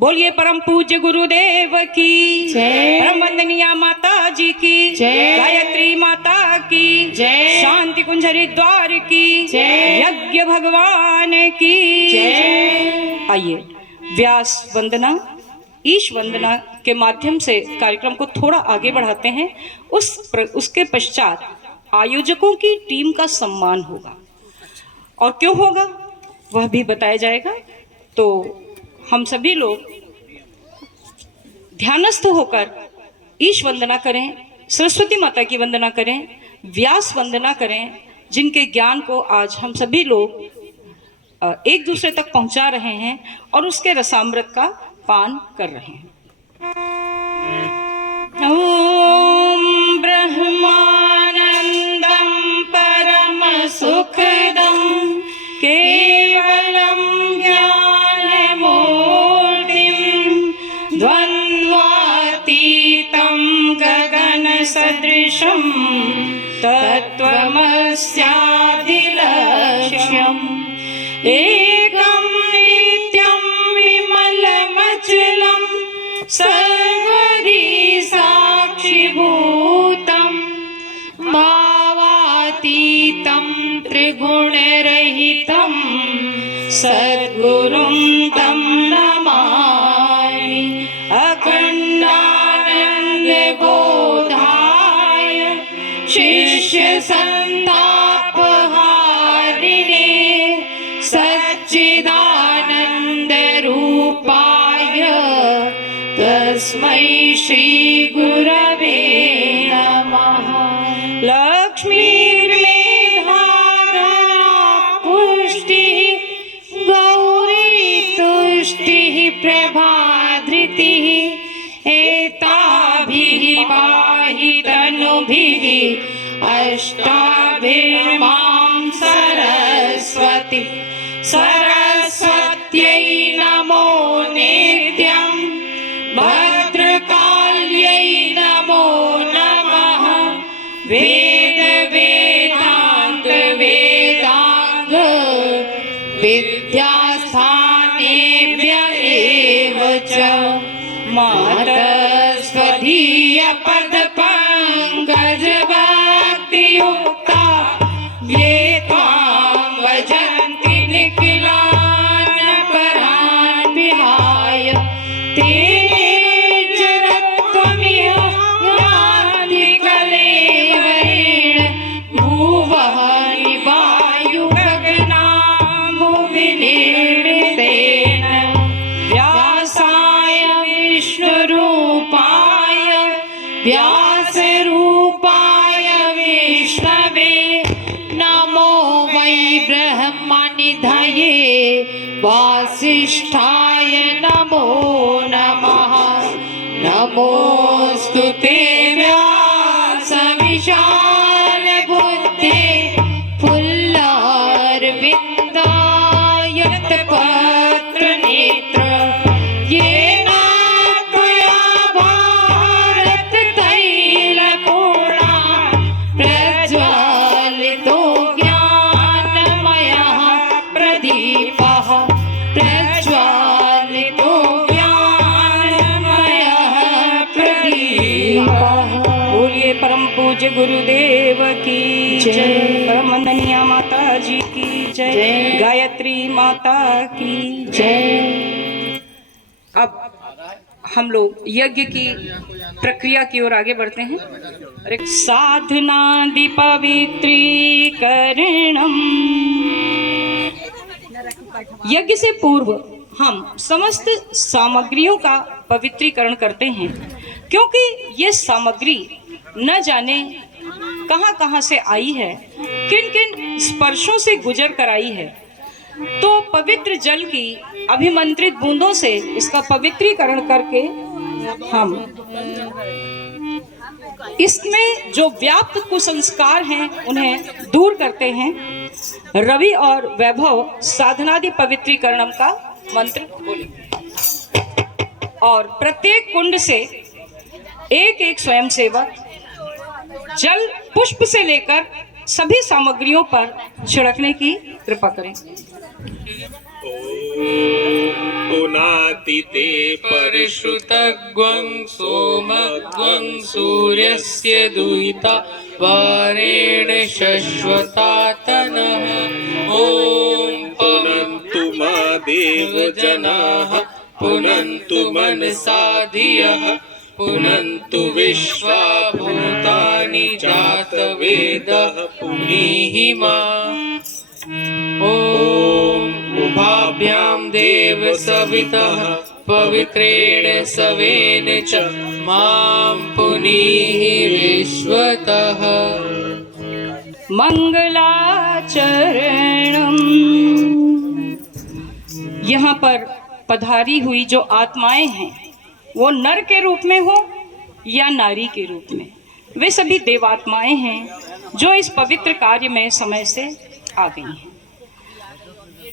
बोलिए परम पूज्य गुरुदेव की जय, परम वंदनीय माता जी की जय, गायत्री माता की जय, शांति कुंज हरिद्वार की जय, यज्ञ भगवान की जय। आइए व्यास वंदना, ईश वंदना के माध्यम से कार्यक्रम को थोड़ा आगे बढ़ाते हैं। उसके पश्चात आयोजकों की टीम का सम्मान होगा और क्यों होगा वह भी बताया जाएगा। तो हम सभी लोग ध्यानस्थ होकर ईश वंदना करें, सरस्वती माता की वंदना करें, व्यास वंदना करें, जिनके ज्ञान को आज हम सभी लोग एक दूसरे तक पहुंचा रहे हैं और उसके रसामृत का पान कर रहे हैं। ओम ब्रह्मानंदम परम सुखदम केवलम ज्ञानमूर्तिम द्वन्द्वातीतं गगन सदृशं तत्त्वमस्यादिलक्ष्यम् एकं नित्यं विमलमचलं सर्वदि साक्षिभूतं भावातीतं त्रिगुणरहितं सद्गुरुं तं नमामि। अखण्डानन्दबोधाय शिष्य संतापहारिणे सच्चिदानंद रूपाय तस्मै श्री गुरवे नमः। लक्ष्मीर्मेधा पुष्टिः गौरी तुष्टिः प्रभाधृतिः एताभिः पाहि तनुभिः अष्टाभिर्मां सरस्वती। सरस्वत्यै नमो नित्यं भद्रकाल्यै नमो नमः। वेद वेदांत वेदांग विद्यास्थानेभ्य एव च मातः स्वदीय पद पंकज भक्तियुक्ता ये त्वां भजन्ति निखिलान् परान् विहाय ते निर्जरत्वमिह यान्ति कलेवरेण भुवः निवायुगगनामुविनिर्मितेन व्यासाय विष्णुरूपाय व्यासरूपाय विष्णवे नमो वै ब्रह्मनिधये वासिष्ठाय नमो नमः। नमोऽस्तु ते व्यास विशाल बुद्धे फुल्लारविन्दायत पत्र नेत्र येन त्वया भारत तैलपूर्णा प्रज्वलितो ज्ञानमयः प्रदीपः प्रज्वलितो ज्ञानमयः प्रदीपः। बोलिए परम पूज्य गुरुदेव की जय, परम वंदनीय माता जी की जय, गायत्री माता की जय। अब हम लोग यज्ञ की प्रक्रिया की ओर आगे बढ़ते हैं। एक साधनादि पवित्रीकरणम। यज्ञ से पूर्व हम समस्त सामग्रियों का पवित्रीकरण करते हैं, क्योंकि ये सामग्री न जाने कहां कहां से आई है, किन किन स्पर्शों से गुजर कर आई है। तो पवित्र जल की अभिमंत्रित बूंदों से इसका पवित्रीकरण करके हम इसमें जो व्याप्त कुसंस्कार हैं उन्हें दूर करते हैं। रवि और वैभव साधनादि पवित्रीकरणम का मंत्र बोलेंगे और प्रत्येक कुंड से एक एक स्वयंसेवक जल पुष्प से लेकर सभी सामग्रियों पर छिड़कने की कृपा करें। पुनातिते परिश्रुतग्वं सोमग्वं सूर्यस्य दुहिता वारेण शश्वतातनः ॐ पुनन्तु मा देवजनाः पुनन्तु मनसा धियः पुनन्तु विश्वा भूतानि जातवेदः पुनीहि मा ॐ उभाभ्यां देव सवितः पवित्रेण सवेन च मां पुनीहि विश्वतः मंगलाचरणम। यहाँ पर पधारी हुई जो आत्माएं हैं, वो नर के रूप में हो या नारी के रूप में, वे सभी देवात्माएं हैं जो इस पवित्र कार्य में समय से आ गई हैं।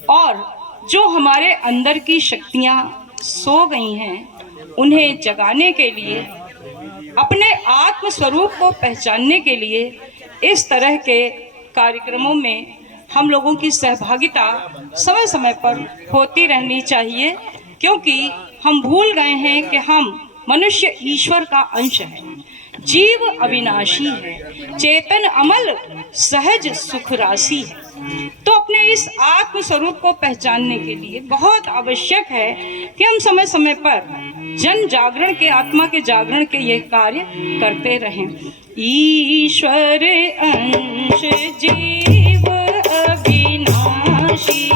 और जो हमारे अंदर की शक्तियां सो गई हैं, उन्हें जगाने के लिए, अपने आत्म स्वरूप को पहचानने के लिए इस तरह के कार्यक्रमों में हम लोगों की सहभागिता समय समय पर होती रहनी चाहिए, क्योंकि हम भूल गए हैं कि हम मनुष्य ईश्वर का अंश है, जीव अविनाशी है, चेतन अमल सहज सुख राशि है। तो अपने इस आत्म स्वरूप को पहचानने के लिए बहुत आवश्यक है कि हम समय समय पर जन जागरण के, आत्मा के जागरण के ये कार्य करते रहें। ईश्वर अंश जीव अविनाशी,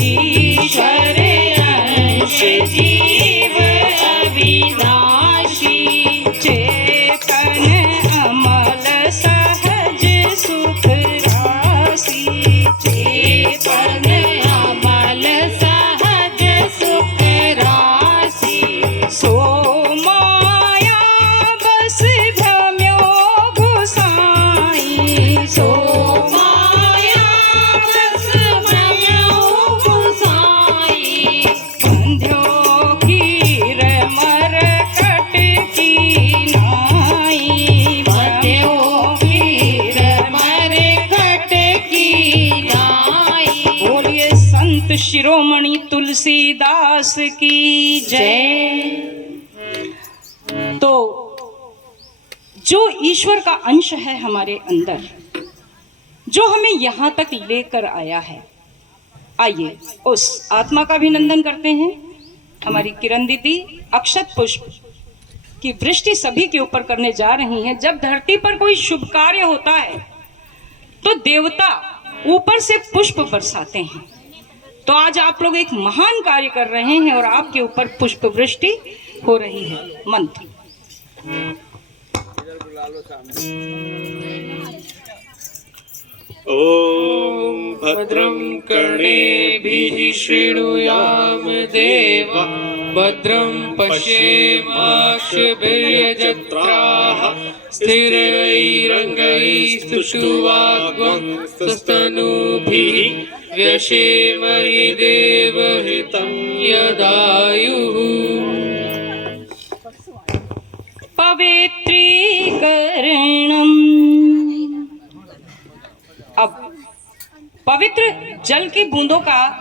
ईश्वर अंश जीव अविनाशी, चेतन अमल सहज सुख राशि, चेतन अमल सहज सुख राशि, सो माया बस भ्रम्यो घुसाई, सो माया बस भ्रम्यो घुसाई, बंध्यो कीर मर कट की नाई, बंध्यो कीर मर कट की नाई। बोलिए संत शिरोमणि तुलसीदास की जय। तो जो ईश्वर का अंश है हमारे अंदर, जो हमें यहाँ तक लेकर आया है, आइए उस आत्मा का अभिनंदन करते हैं। हमारी किरण दीदी अक्षत पुष्प की वृष्टि सभी के ऊपर करने जा रही हैं। जब धरती पर कोई शुभ कार्य होता है तो देवता ऊपर से पुष्प बरसाते हैं। तो आज आप लोग एक महान कार्य कर रहे हैं और आपके ऊपर पुष्प वृष्टि हो रही है। मंत्र। ॐ भद्रं कर्णेभिः शृणुयाम देवा, भद्रं पश्येमाक्षभिर्यजत्राः, स्थिरैरङ्गैस्तुष्टुवाग्वंस्तनूभिः व्यशेम हि देवहितं यदायुः। पवित्रीकरणम। अब पवित्र जल की बूंदों का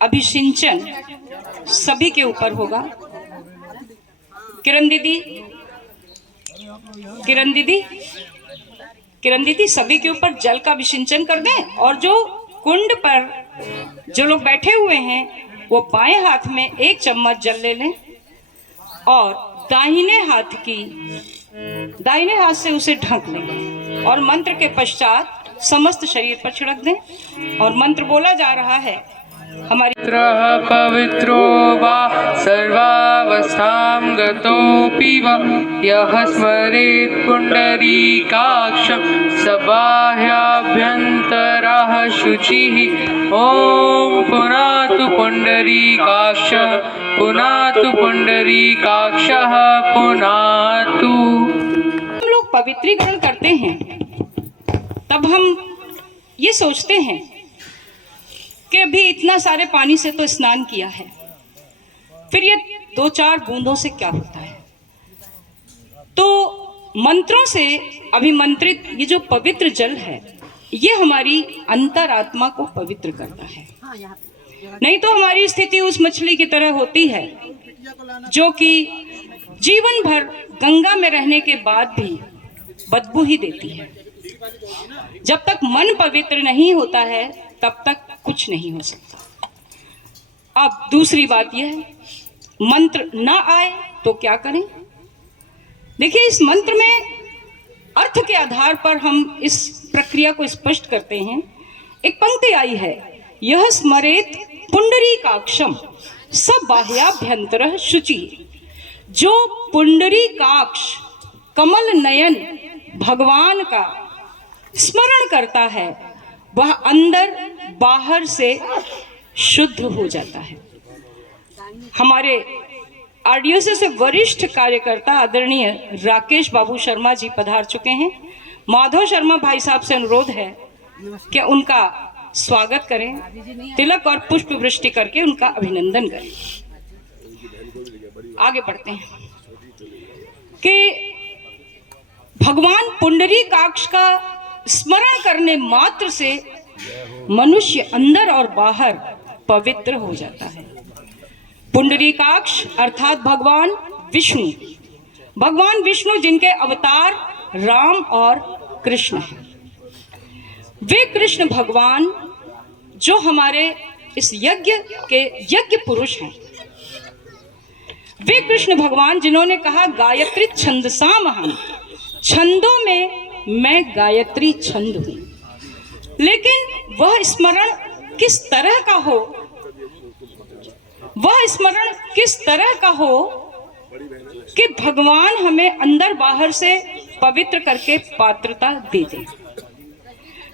अभिषिंचन सभी के ऊपर होगा। किरण दीदी, किरण दीदी, किरण दीदी सभी के ऊपर जल का अभिषिंचन कर दें। और जो कुंड पर जो लोग बैठे हुए हैं वो बाएं हाथ में 1 चम्मच जल ले लें और दाहिने हाथ से उसे ढक लें और मंत्र के पश्चात समस्त शरीर पर छिड़क दें। और मंत्र बोला जा रहा है हमारी पवित्रो वा सर्वावस्थां गतोऽपि वा यः स्मरेत् पुण्डरीकाक्षं सबाह्याभ्यन्तरः शुचिः। ॐ पुनातु पुण्डरीकाक्षः, पुनातु पुण्डरीकाक्षः, पुनातु। हम लोग पवित्रीकरण करते हैं तब हम ये सोचते हैं कि अभी इतना सारे पानी से तो स्नान किया है, फिर ये 2-4 बूंदों से क्या होता है। तो मंत्रों से अभिमंत्रित ये जो पवित्र जल है, ये हमारी अंतरात्मा को पवित्र करता है। नहीं तो हमारी स्थिति उस मछली की तरह होती है जो कि जीवन भर गंगा में रहने के बाद भी बदबू ही देती है। जब तक मन पवित्र नहीं होता है तब तक कुछ नहीं हो सकता। अब दूसरी बात यह है, मंत्र ना आए तो क्या करें? देखिए, इस मंत्र में अर्थ के आधार पर हम इस प्रक्रिया को स्पष्ट करते हैं। एक पंक्ति आई है, यह स्मरेत पुंडरीकाक्षम स बाह्याभ्यंतरः शुचि। जो पुंडरीकाक्ष कमल नयन भगवान का स्मरण करता है वह अंदर बाहर से शुद्ध हो जाता है। हमारे आरडीओ से वरिष्ठ कार्यकर्ता आदरणीय राकेश बाबू शर्मा जी पधार चुके हैं। माधव शर्मा भाई साहब से अनुरोध है कि उनका स्वागत करें, तिलक और पुष्प वृष्टि करके उनका अभिनंदन करें। आगे बढ़ते हैं कि भगवान पुंडरीकाक्ष का स्मरण करने मात्र से मनुष्य अंदर और बाहर पवित्र हो जाता है। पुंडरीकाक्ष अर्थात भगवान विष्णु जिनके अवतार राम और कृष्ण हैं। वे कृष्ण भगवान जो हमारे इस यज्ञ के यज्ञ पुरुष हैं। वे कृष्ण भगवान जिन्होंने कहा गायत्री छंदसा महान, छंदों में मैं गायत्री छंद हूं। लेकिन वह स्मरण किस तरह का हो, वह स्मरण किस तरह का हो कि भगवान हमें अंदर बाहर से पवित्र करके पात्रता दे दे।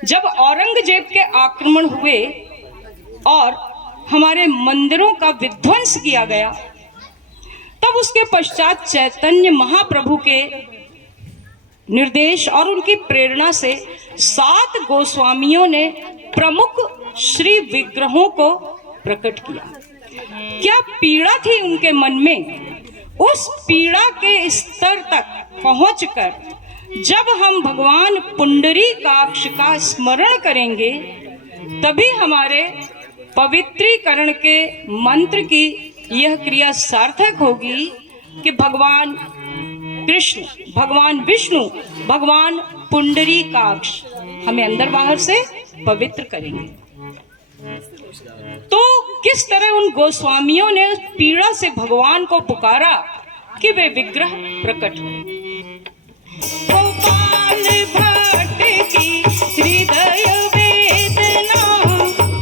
जब औरंगजेब के आक्रमण हुए और हमारे मंदिरों का विध्वंस किया गया, तब उसके पश्चात चैतन्य महाप्रभु के निर्देश और उनकी प्रेरणा से 7 गोस्वामियों ने प्रमुख श्री विग्रहों को प्रकट किया। क्या पीड़ा थी उनके मन में, उस पीड़ा के स्तर तक पहुंचकर जब हम भगवान पुंडरीकाक्ष का स्मरण करेंगे तभी हमारे पवित्रीकरण के मंत्र की यह क्रिया सार्थक होगी कि भगवान कृष्ण, भगवान विष्णु, भगवान पुंडरीकाक्ष हमें अंदर बाहर से पवित्र करेंगे। तो किस तरह उन गोस्वामियों ने उस पीड़ा से भगवान को पुकारा कि वे विग्रह प्रकट हुए। गोपाल भट्ट की हृदय वेदना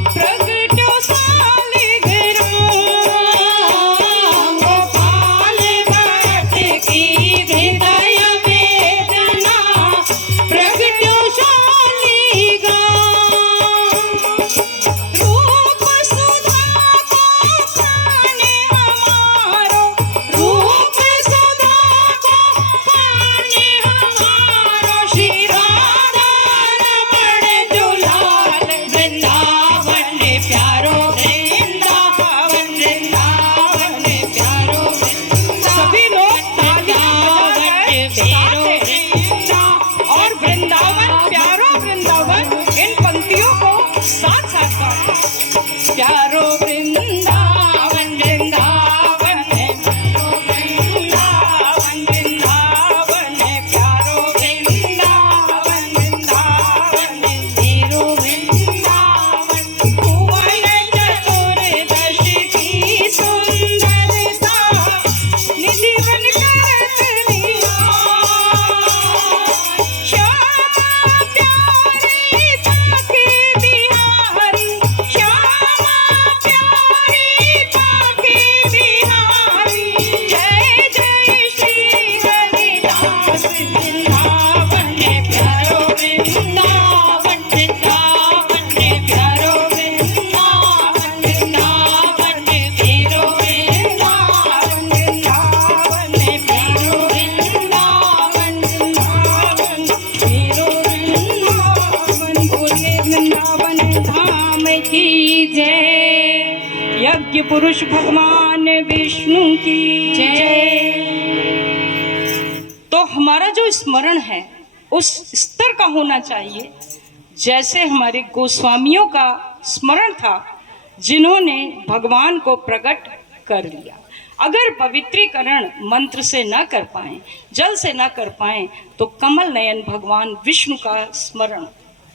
प्रगटो सालिग्राम। गोपाल भट्ट की हृदय वेदना प्रगटो सालिग्राम। रूप सुधा को पाने हमारो, रूप सुधा को पाने हमारो श्री राधा रमण दुलाल। वृंदावन प्यारो, वृंदावन वृंदावन प्यारो। सभी लोग ताली और वृंदावन प्यारो, वृंदावन इन पंक्तियों को साथ साथ गाएं। प्यारो वृंदावन वृंदावन प्यारो, वृंदावन वृंदावन प्यारो, वृंदावन वृंदावन मेरो वृंदावन। भुवन चतुर्दश की सुंदरता निधि बन कर दिया। श्यामा प्यारी ताके बिहारी, श्यामा प्यारी ताके बिहारी। जय जय श्री हरिदास। वृंदावन प्यारो, वृंदावन वृंदावन प्यारो, वृंदावन वृंदावन मेरो वृंदावन। वृंदावन प्यारो, वृंदावन वृंदावन मेरो वृंदावन। बोले वृंदावन धाम की जय। यज्ञ पुरुष भगवान विष्णु की जय। तो हमारा जो स्मरण है उस स्तर का होना चाहिए जैसे हमारे गोस्वामियों का स्मरण था जिन्होंने भगवान को प्रकट कर लिया। अगर पवित्रीकरण मंत्र से न कर पाए, जल से न कर पाए, तो कमल नयन भगवान विष्णु का स्मरण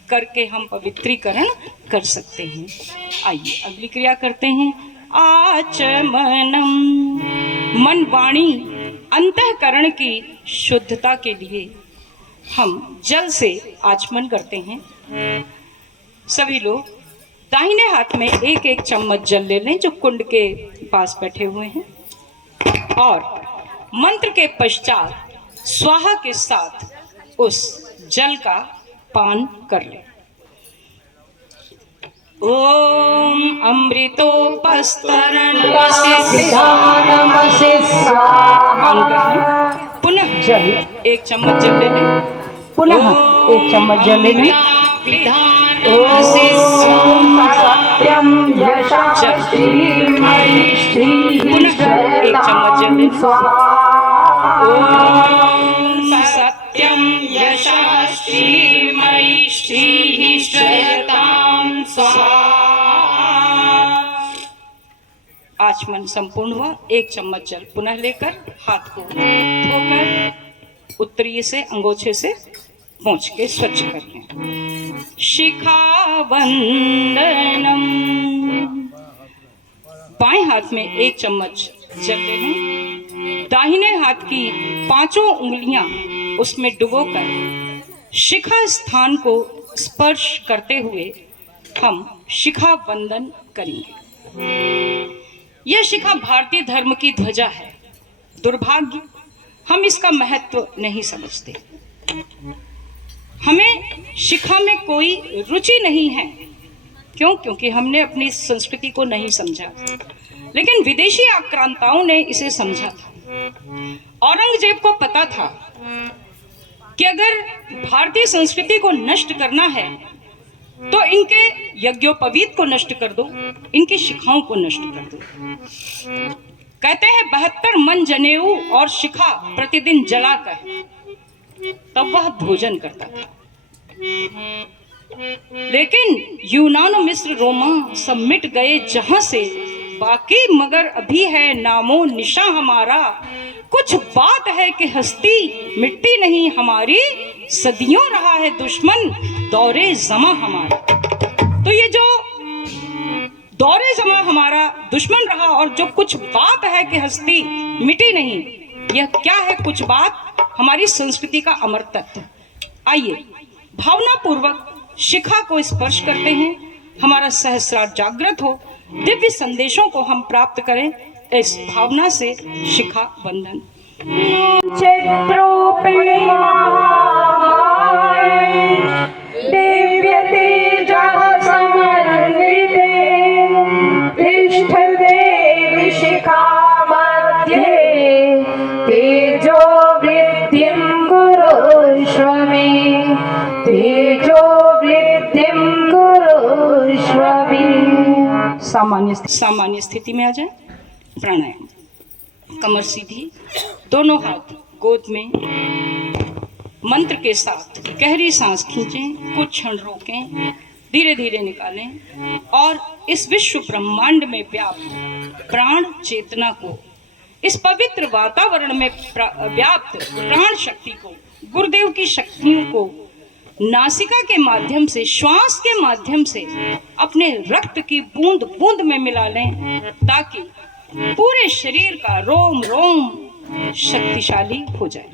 करके हम पवित्रीकरण कर सकते हैं। आइए अगली क्रिया करते हैं। आचमनम, मन वाणी अंतःकरण की शुद्धता के लिए हम जल से आचमन करते हैं। सभी लोग दाहिने हाथ में एक एक चम्मच जल ले लें जो कुंड के पास बैठे हुए हैं, और मंत्र के पश्चात स्वाहा के साथ उस जल का पान कर लें। ओम अमृतोपस्तरण पुनः जल एक चम्मच जल ले लें, पुनः एक चम्मच जल ले लें। सत्यम पुनः एक चम्मच जल ले। ओम सत्यम यशः श्रीमयी श्रीः श्रयतां स्वाहा। आचमन संपूर्ण हुआ। एक चम्मच जल पुनः लेकर हाथ को धोकर उत्तरीय से अंगोछे से पोंछ के स्वच्छ कर लें। शिखा वंदनम, बाएं हाथ में एक चम्मच जल ले लें। दाहिने हाथ की पांचों उंगलियां उसमें डुबोकर शिखा स्थान को स्पर्श करते हुए हम शिखा वंदन करेंगे। यह शिखा भारतीय धर्म की ध्वजा है। दुर्भाग्य हम इसका महत्व नहीं समझते। हमें शिखा में कोई रुचि नहीं है। क्यों? क्योंकि हमने अपनी संस्कृति को नहीं समझा, लेकिन विदेशी आक्रांताओं ने इसे समझा था। औरंगजेब को पता था कि अगर भारतीय संस्कृति को नष्ट करना है तो इनके यज्ञोपवीत को नष्ट कर दो, इनकी शिखाओं को नष्ट कर दो। कहते हैं 72 मन जनेऊ और शिखा प्रतिदिन जलाकर तब वह भोजन करता था। लेकिन यूनान, मिस्र, रोमा सब मिट गए जहां से, बाकी मगर अभी है नामो निशा हमारा। कुछ बात है कि हस्ती मिट्टी नहीं हमारी, सदियों रहा है दुश्मन दौरे जमा हमारा। तो ये जो दौरे जमा हमारा दुश्मन रहा, और जो कुछ बात है कि हस्ती मिटी नहीं, यह क्या है? कुछ बात हमारी संस्कृति का अमर तत्व। आइए भावना पूर्वक शिखा को स्पर्श करते हैं। हमारा सहस्रार जागृत हो, दिव्य संदेशों को हम प्राप्त करें इस भावना से। शिखा वंदन। दिव्य तेजः समन्विते तिष्ठते शिखा मध्ये, तेजो वृद्धिं कुरुष्व मे, तेजो वृद्धिं कुरुष्व मे। सामान्य स्थिति में आ जाए। प्राणायाम, कमर सीधी, दोनों हाथ गोद में, मंत्र के साथ गहरी सांस खींचें, कुछ क्षण रोकें, धीरे धीरे निकालें, और इस विश्व ब्रह्मांड में व्याप्त प्राण चेतना को, इस पवित्र वातावरण में व्याप्त प्राण शक्ति को, गुरुदेव की शक्तियों को नासिका के माध्यम से, श्वास के माध्यम से अपने रक्त की बूंद बूंद में मिला लें, ताकि पूरे शरीर का रोम रोम शक्तिशाली हो जाए।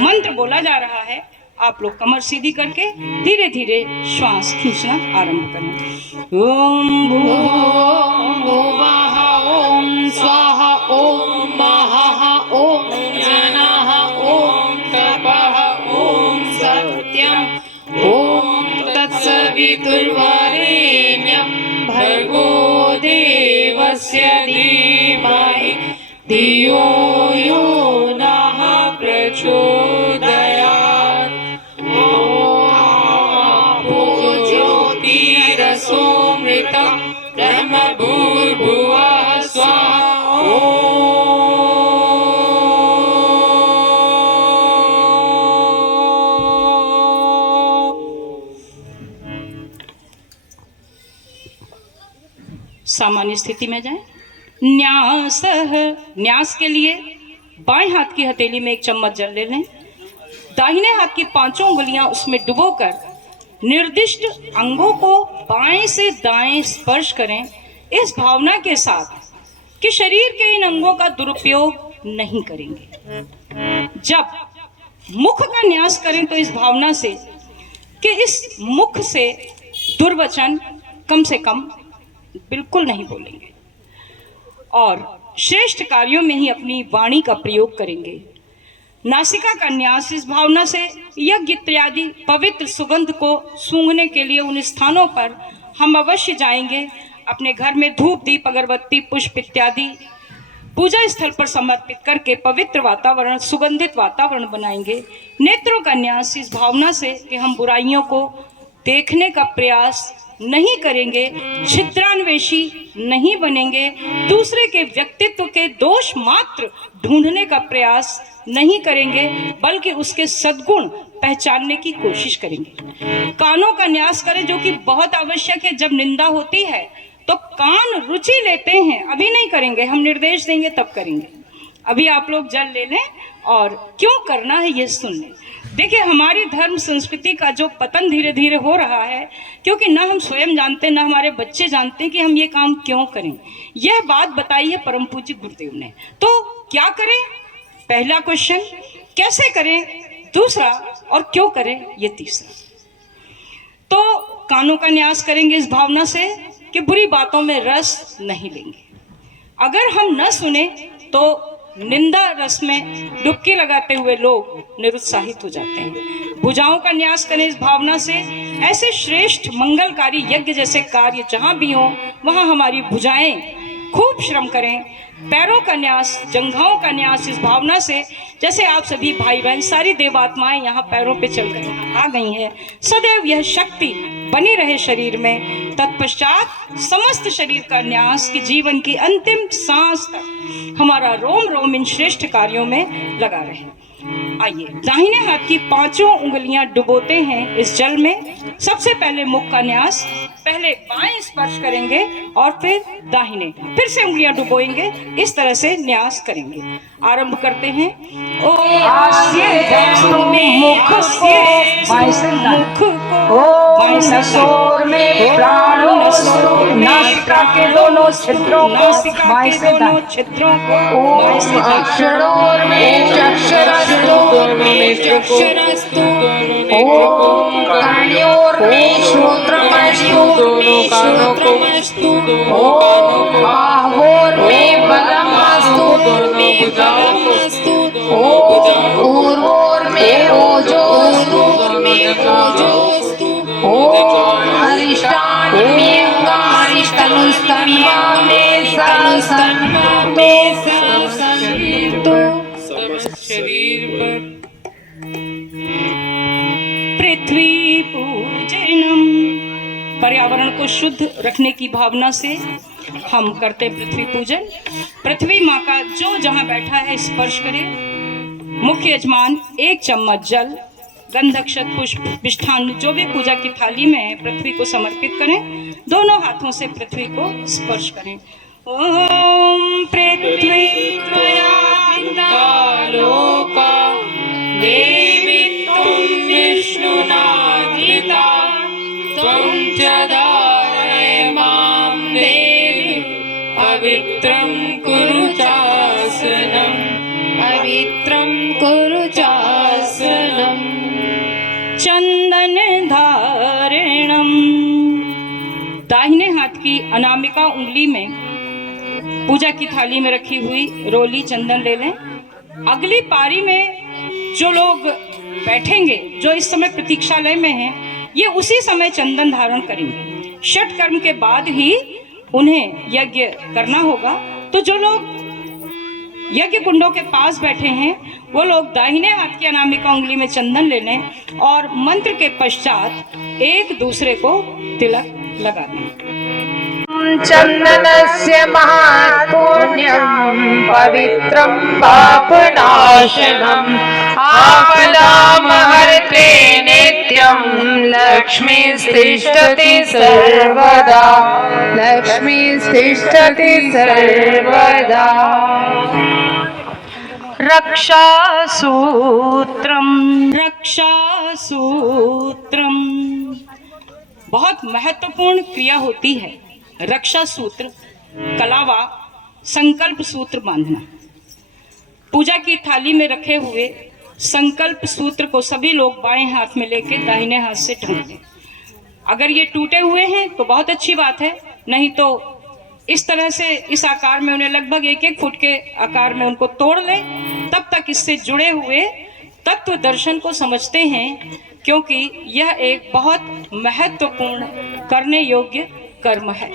मंत्र बोला जा रहा है, आप लोग कमर सीधी करके धीरे धीरे श्वास खींचना आरंभ करें। ओम भुवः ओम स्वाहा ओम महः ओम जनः ओम तपः ओम सत्यम ओम तत्सवितुर्वरेण्यं भर्गो देवस्य धीमहि धियो यो नः प्रचोदयात्। ओम ज्योतिरसोमृतं ब्रह्म भूर्भुवः स्वाहा। ओम सामान्य स्थिति में जाएं। न्यास, न्यास के लिए बाएं हाथ की हथेली में 1 चम्मच जल ले लें। दाहिने हाथ की 5 उंगलियां उसमें डुबोकर निर्दिष्ट अंगों को बाएं से दाएं स्पर्श करें, इस भावना के साथ कि शरीर के इन अंगों का दुरुपयोग नहीं करेंगे। जब मुख का न्यास करें तो इस भावना से कि इस मुख से दुर्वचन कम से कम बिल्कुल नहीं बोलेंगे और श्रेष्ठ कार्यों में ही अपनी वाणी का प्रयोग करेंगे। नासिका का न्यास, इस भावना से यज्ञ इत्यादि पवित्र सुगंध को सूंघने के लिए उन स्थानों पर हम अवश्य जाएंगे। अपने घर में धूप, दीप, अगरबत्ती, पुष्प इत्यादि पूजा स्थल पर समर्पित करके पवित्र वातावरण, सुगंधित वातावरण बनाएंगे। नेत्रों का न्यास, इस भावना से कि हम बुराइयों को देखने का प्रयास नहीं करेंगे, छिद्रान्वेषी नहीं बनेंगे, दूसरे के व्यक्तित्व के दोष मात्र ढूंढने का प्रयास नहीं करेंगे, बल्कि उसके सद्गुण पहचानने की कोशिश करेंगे। कानों का न्यास करें, जो कि बहुत आवश्यक है। जब निंदा होती है तो कान रुचि लेते हैं, अभी नहीं करेंगे, हम निर्देश देंगे तब करेंगे। अभी आप लोग जल ले लें और क्यों करना है ये सुन लें। देखिए, हमारी धर्म संस्कृति का जो पतन धीरे धीरे हो रहा है, क्योंकि ना हम स्वयं जानते, ना हमारे बच्चे जानते हैं कि हम ये काम क्यों करें। यह बात बताई है परम पूज्य गुरुदेव ने। तो क्या करें, पहला क्वेश्चन, कैसे करें दूसरा, और क्यों करें ये तीसरा। तो कानों का न्यास करेंगे इस भावना से कि बुरी बातों में रस नहीं लेंगे। अगर हम न सुने तो निंदा रस में डुबकी लगाते हुए लोग निरुत्साहित हो जाते हैं। भुजाओं का न्यास करें इस भावना से, ऐसे श्रेष्ठ मंगलकारी यज्ञ जैसे कार्य जहां भी हो वहां हमारी भुजाएं खूब श्रम करें। पैरों का न्यास, जंघाओं का न्यास, इस भावना से जैसे आप सभी भाई बहन, सारी देवात्माएं यहाँ पैरों पे चलकर आ गई हैं, सदैव यह शक्ति बनी रहे शरीर में। तत्पश्चात समस्त शरीर का न्यास कि जीवन की अंतिम सांस तक हमारा रोम रोम इन श्रेष्ठ कार्यों में लगा रहे। आइए, दाहिने हाथ की 5 उंगलियां डुबोते हैं इस जल में। सबसे पहले मुख का न्यास, पहले बाएं स्पर्श करेंगे और फिर दाहिने, फिर से उंगलियां डुबोएंगे। इस तरह से न्यास करेंगे। आरंभ करते हैं। ओम मुख को में प्राणों, नासिका के दोनों छिद्रों को, ओम अक्षरों में चक्षुरस्तु, ओम कानों में श्रोत्रमस्तु, ओम बाहों में बलमस्तु, ओम ऊर्वोर में ओजोस्तु, ओम अरिष्टान में अरिष्टनुस्तम्भा में शरीर पर पृथ्वी पूजनम, पर्यावरण को शुद्ध रखने की भावना से हम करते हैं पृथ्वी पूजन। पृथ्वी माँ का जो जहाँ बैठा है स्पर्श करे। मुख्य यजमान 1 चम्मच जल, गंधक्षत, पुष्प, मिष्ठान जो भी पूजा की थाली में है पृथ्वी को समर्पित करें। दोनों हाथों से पृथ्वी को स्पर्श करें। ओम पृथ्वी लोका देवी तुम विष्णुना धृता, त्वं च धारय मां देवी, पवित्रं कुरु चासनं, पवित्रं कुरु चासनं। चंदन धारणम, दाहिने हाथ की अनामिका उंगली में पूजा की थाली में रखी हुई रोली चंदन ले लें। अगली पारी में जो लोग बैठेंगे, जो इस समय प्रतीक्षालय में हैं, ये उसी समय चंदन धारण करेंगे। षट कर्म के बाद ही उन्हें यज्ञ करना होगा। तो जो लोग यज्ञ कुंडों के पास बैठे हैं वो लोग दाहिने हाथ की अनामिका उंगली में चंदन ले लें और मंत्र के पश्चात एक दूसरे को तिलक लगा दें। चन्दनस्य महापुण्यं पवित्रं पापनाशनम् आपदामहर्ते नित्यं लक्ष्मीस्तिष्ठति सर्वदा लक्ष्मीस्तिष्ठति सर्वदा रक्षासूत्रम बहुत महत्वपूर्ण क्रिया होती है। रक्षा सूत्र कलावा संकल्प सूत्र बांधना। पूजा की थाली में रखे हुए संकल्प सूत्र को सभी लोग बाएं हाथ में लेके दाहिने हाथ से ढूंढ लें। अगर ये टूटे हुए हैं तो बहुत अच्छी बात है, नहीं तो इस तरह से इस आकार में उन्हें लगभग 1-1 फुट के आकार में उनको तोड़ लें। तब तक इससे जुड़े हुए तत्व दर्शन को समझते हैं, क्योंकि यह एक बहुत महत्वपूर्ण करने योग्य कर्म है।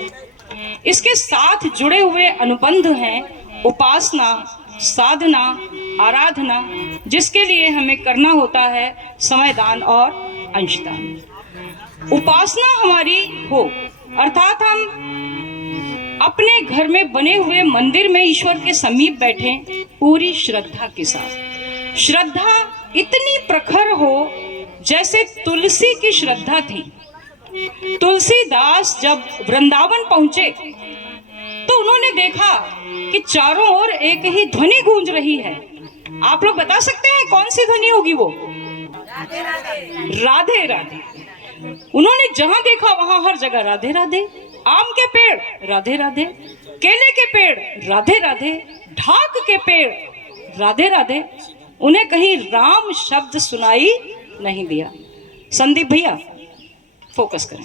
इसके साथ जुड़े हुए अनुबंध हैं उपासना, साधना, आराधना, जिसके लिए हमें करना होता है समयदान और अंशदान। उपासना हमारी हो अर्थात हम अपने घर में बने हुए मंदिर में ईश्वर के समीप बैठे पूरी श्रद्धा के साथ। श्रद्धा इतनी प्रखर हो जैसे तुलसी की श्रद्धा थी। तुलसीदास जब वृंदावन पहुंचे तो उन्होंने देखा कि चारों ओर एक ही ध्वनि गूंज रही है। आप लोग बता सकते हैं कौन सी ध्वनि होगी वो? राधे राधे। उन्होंने जहां देखा वहां हर जगह राधे राधे। आम के पेड़ राधे राधे, केले के पेड़ राधे राधे, ढाक के पेड़ राधे राधे। उन्हें कहीं राम शब्द सुनाई नहीं दिया। संदीप भैया फोकस करें।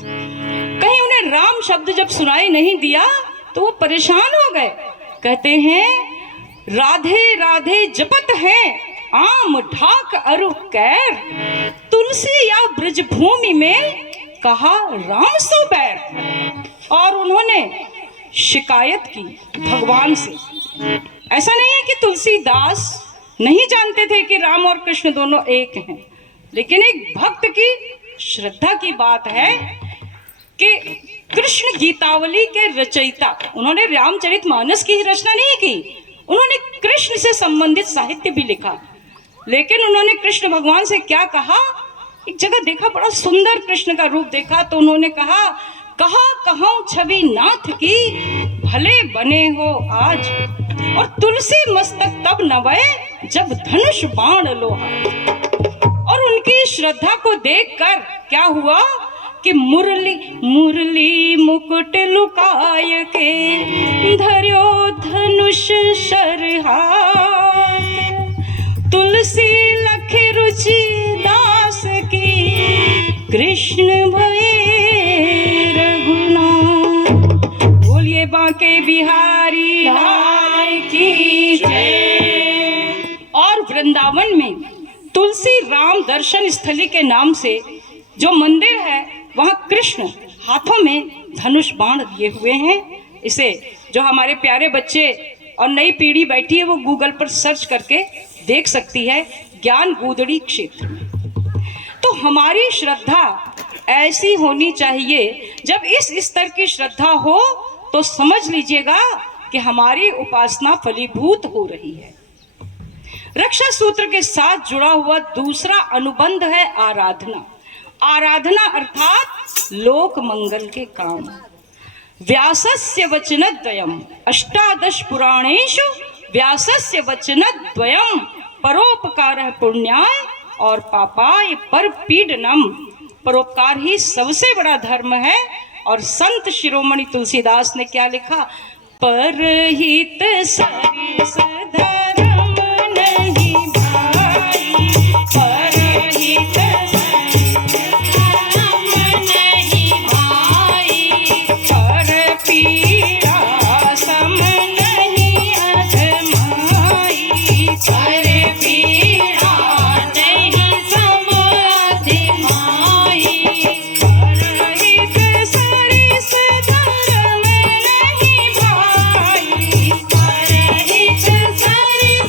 कहीं उन्हें राम शब्द जब सुनाई नहीं दिया तो वो परेशान हो गए। कहते हैं राधे राधे जपत है आम ढाक अरु कैर, तुलसी या ब्रज भूमि में कहा राम सो बैर। और उन्होंने शिकायत की भगवान से। ऐसा नहीं है कि तुलसीदास नहीं जानते थे कि राम और कृष्ण दोनों एक हैं, लेकिन एक भक्त की श्रद्धा की बात है कि कृष्ण गीतावली के रचयिता, उन्होंने रामचरितमानस की ही रचना नहीं की, उन्होंने कृष्ण से संबंधित साहित्य भी लिखा। लेकिन उन्होंने कृष्ण भगवान से क्या कहा? एक जगह देखा, बड़ा सुंदर कृष्ण का रूप देखा तो उन्होंने कहा कहूं छवि नाथ की भले बने हो आज, और तुलसी मस्तक तब नवै जब धनुष बाण लोहा। और उनकी श्रद्धा को देखकर क्या हुआ कि मुरली मुकुट लुकाय के धर्यो धनुष शरहार, तुलसी लख रुचि दास की कृष्ण भये रघुनाथ। बोलिए बांके बिहारी लाल की जय। और वृंदावन में तुलसी राम दर्शन स्थली के नाम से जो मंदिर है, वहां कृष्ण हाथों में धनुष बाण लिए हुए हैं। इसे जो हमारे प्यारे बच्चे और नई पीढ़ी बैठी है वो गूगल पर सर्च करके देख सकती है, ज्ञान गूदड़ी क्षेत्र में। तो हमारी श्रद्धा ऐसी होनी चाहिए। जब इस स्तर की श्रद्धा हो तो समझ लीजिएगा कि हमारी उपासना फलीभूत हो रही है। रक्षा सूत्र के साथ जुड़ा हुआ दूसरा अनुबंध है आराधना। आराधना अर्थात लोक मंगल के काम। व्यासस्य वचनद्वयम् अष्टादश पुराणेषु व्यासस्य वचनद्वयम् परोपकारः पुण्याय और पापाय परपीडनम्। परोपकार ही सबसे बड़ा धर्म है। और संत शिरोमणि तुलसीदास ने क्या लिखा? परहित सरिस धर्म नहीं भाई, परहित सरिस धर्म नहीं भाई, पर पीड़ा सम नहीं अधमाई, पर पीड़ा नहीं सम अधमाई, परहित सरिस धर्म नहीं भाई, परहित सरिस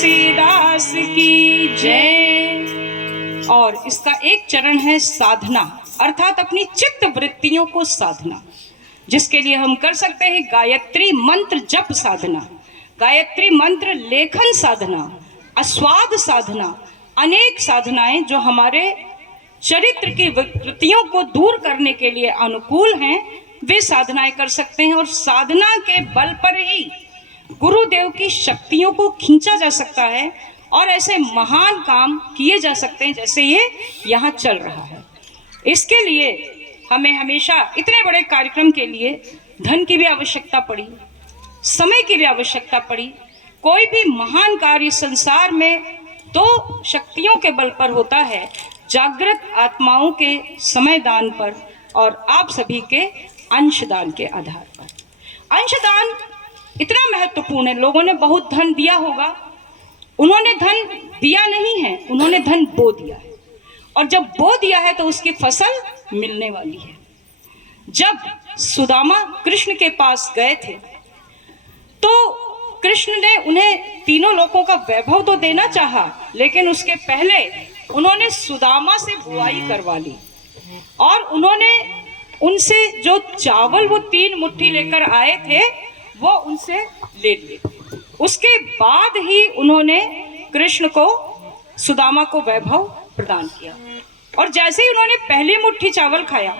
तुलसीदास की जय। और इसका एक चरण है साधना, अर्थात अपनी चित्त वृत्तियों को साधना, जिसके लिए हम कर सकते हैं गायत्री मंत्र जप साधना, गायत्री मंत्र लेखन साधना, आस्वाद साधना, अनेक साधनाएं जो हमारे चरित्र की विकृतियों को दूर करने के लिए अनुकूल हैं, वे साधनाएं कर सकते हैं। और साधना के बल पर ही गुरुदेव की शक्तियों को खींचा जा सकता है और ऐसे महान काम किए जा सकते हैं जैसे ये यहाँ चल रहा है। इसके लिए हमें हमेशा इतने बड़े कार्यक्रम के लिए धन की भी आवश्यकता पड़ी, समय की भी आवश्यकता पड़ी। कोई भी महान कार्य संसार में दो शक्तियों के बल पर होता है, जागृत आत्माओं के समय दान पर और आप सभी के अंशदान के आधार पर। अंशदान इतना महत्वपूर्ण है। लोगों ने बहुत धन दिया होगा, उन्होंने धन दिया नहीं है, उन्होंने धन बो दिया है, और जब बो दिया है तो उसकी फसल मिलने वाली है। जब सुदामा कृष्ण के पास गए थे तो कृष्ण ने उन्हें तीनों लोकों का वैभव तो देना चाहा, लेकिन उसके पहले उन्होंने सुदामा से बुआई करवा ली और उन्होंने उनसे जो चावल वो 3 मुट्ठी लेकर आए थे वो उनसे ले लिए। उसके बाद ही उन्होंने कृष्ण को, सुदामा को वैभव प्रदान किया। और जैसे ही उन्होंने पहली मुट्ठी चावल खाया,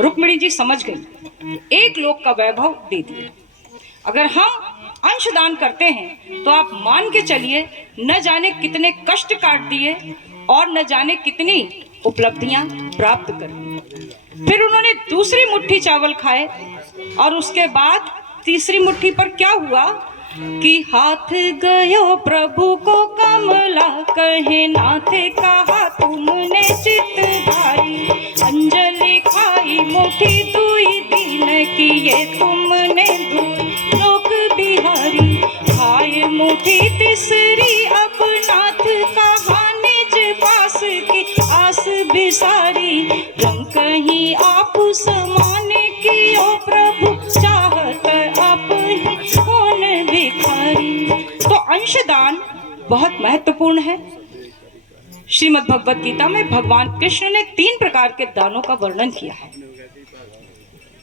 रुक्मिणी जी समझ गई, 1 लोक का वैभव दे दिया। अगर हम अंशदान करते हैं तो आप मान के चलिए न जाने कितने कष्ट काट दिए और न जाने कितनी उपलब्धियां प्राप्त कर ली। फिर उन्होंने दूसरी मुट्ठी चावल खाए और उसके बाद तीसरी मुट्ठी पर क्या हुआ कि हाथ गयो प्रभु को कमला, कहे नाथ कहा तुमने चितधारी, अंजलि खाई मुट्ठी दुई दिन किए तुमने लोक बिहारी, खाए मुट्ठी तीसरी अब नाथ कहा निज पास की आस बिसारी, रंग कहीं आप समाने की ओ प्रभु चाहत अपनी कौन भिखारी। तो अंशदान बहुत महत्वपूर्ण है। श्रीमद् भगवत गीता में भगवान कृष्ण ने 3 प्रकार के दानों का वर्णन किया है,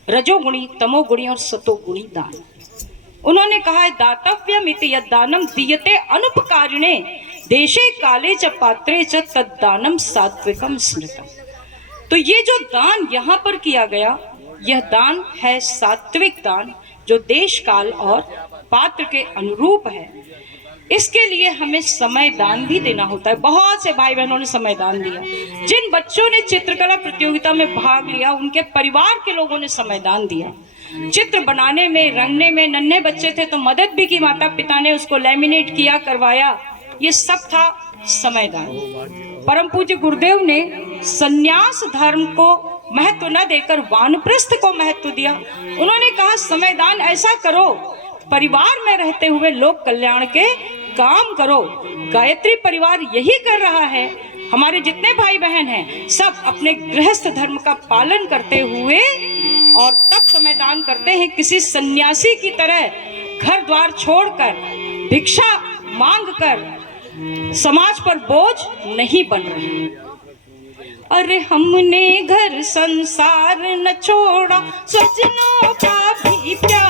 रजोगुणी, तमोगुणी और सतोगुणी दान। उन्होंने कहा है दातव्यमिति यद्दानम दीयते अनुपकारिणे देशे काले च पात्रे च तद्दानम सात्विकम स्मृतम। तो ये जो दान यहाँ पर किया गया, यह दान है सात्विक दान, जो देश काल और पात्र के अनुरूप है। इसके लिए हमें समय दान भी देना होता है। बहुत से भाई बहनों ने समय दान दिया। जिन बच्चों ने चित्रकला प्रतियोगिता में भाग लिया, उनके परिवार के लोगों ने समय दान दिया। चित्र बनाने में, रंगने में नन्हे बच्चे थे तो मदद भी की, माता पिता ने उसको लैमिनेट किया, करवाया, ये सब था समय दान। परम पूज्य गुरुदेव ने संन्यास धर्म को महत्व न देकर वानप्रस्थ को महत्व दिया। उन्होंने कहा समय दान ऐसा करो, परिवार में रहते हुए लोक कल्याण के काम करो। गायत्री परिवार यही कर रहा है। हमारे जितने भाई बहन हैं सब अपने गृहस्थ धर्म का पालन करते हुए और तब समय दान करते हैं। किसी सन्यासी की तरह घर द्वार छोड़कर, भिक्षा मांगकर समाज पर बोझ नहीं बन रहे। अरे हमने घर संसार न छोड़ा, स्वजनों का भी प्यार